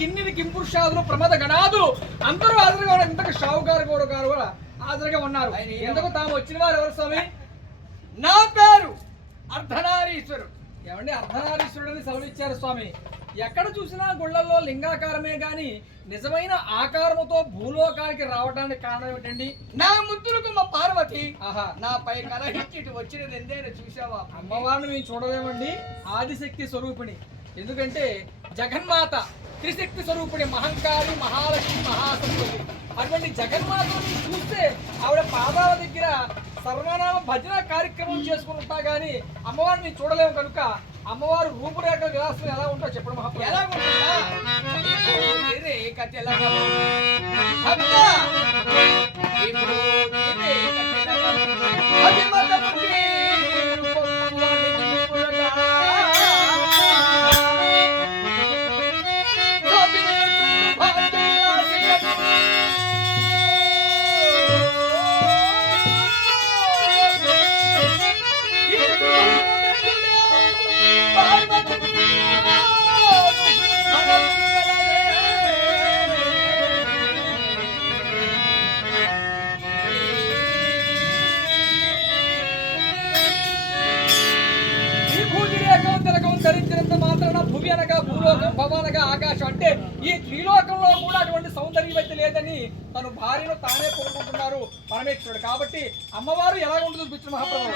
కిన్నిని కింపురుషాదులు ప్రమద గణాదులు అందరూ హాజరుగా ఉన్నారు. ఇంతకు షావుకారు గారు కూడా హాజరుగా ఉన్నారు. ఎందుకు తాము వచ్చిన వారు ఎవరు స్వామి? నా పేరు అర్ధనారీశ్వరుడు. ఏమండి అర్ధనారీశ్వరుడు అని సెలవిచ్చారు స్వామి. ఎక్కడ చూసినా గుళ్ళల్లో లింగాకారమే గాని నిజమైన ఆకారముతో భూలోకానికి రావడానికి కారణం ఏమిటండి? నా ముద్దులకు మా పార్వతి ఆహా, నాపై కలహించి వచ్చినది ఎందైనా చూసావా? అమ్మవారిని మేము చూడలేమండి. ఆదిశక్తి స్వరూపిణి. ఎందుకంటే జగన్మాత త్రిశక్తి స్వరూపిణి, మహంకారి, మహాలక్ష్మి, మహాసరస్వతి. అటువంటి జగన్మాతని చూస్తే ఆవిడ పాదాల దగ్గర సర్వనామ భజన కార్యక్రమం చేసుకుని ఉంటా గానీ అమ్మవారిని చూడలేము. కనుక అమ్మవారు రూపురేఖ విలాసం ఎలా ఉంటా చెప్పడం మహాప్రభు. ఎలా ఉంటుందా? ధరించినంత మాత్రాన భూమి అనగా భూలోకం, భవ అనగా ఆకాశం. అంటే ఈ త్రిలోకంలో కూడా అటువంటి సౌందర్యవతి లేదని తను భార్యను తానే కోరుకుంటున్నారు పరమేశ్వరుడు. కాబట్టి అమ్మవారు ఎలా ఉంటుందో చూపించిన మహాప్రభు.